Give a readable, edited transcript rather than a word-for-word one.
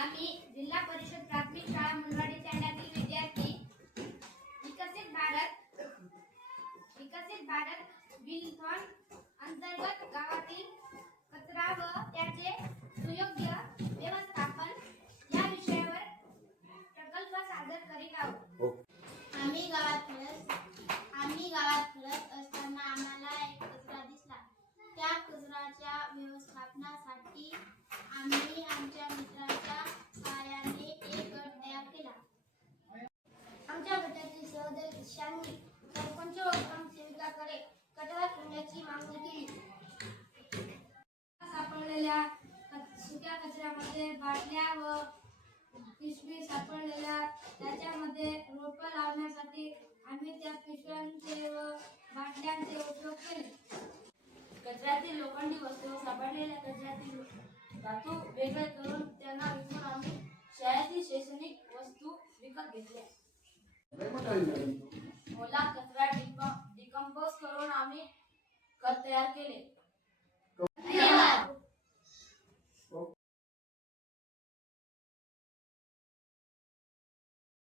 आम्ही जिल्हा परिषद प्राथमिक शाळा मुलवाडी तांड्यातील विद्यार्थी विकसित भारत विलथॉन अंतर्गत गावातील कचरा व त्याचे सुयोग्य व्यवस्थापन या विषयावर प्रकल्प सादर करीत आहोत। आम्ही गावात फिरत असताना आम्हाला एक कचरा दिसला। त्या कचऱ्याच्या व्यवस्थापनासाठी आम्ही आमच्या मित्राच्या सहाय्याने एक गट तयार केला। आमच्या गटातील सदस्यांनी सरपंच व ग्रामसेवकाकडे कचरा कुंड्याची मागणी केली। सापडलेल्या सुक्या कचऱ्यामध्ये बाटल्या व पिशवी सापडलेल्या त्याच्यामध्ये रोपं लावण्यासाठी आम्ही त्या पिशव्यांचे व बाटल्यांचे उपयोग केले। कचऱ्यातील लोखंडी वस्तू सापडलेल्या कचऱ्यातील धातू वेगळे करून त्यांना विकून आम्ही शाळेतील शैक्षणिक वस्तू विकत घेतल्या।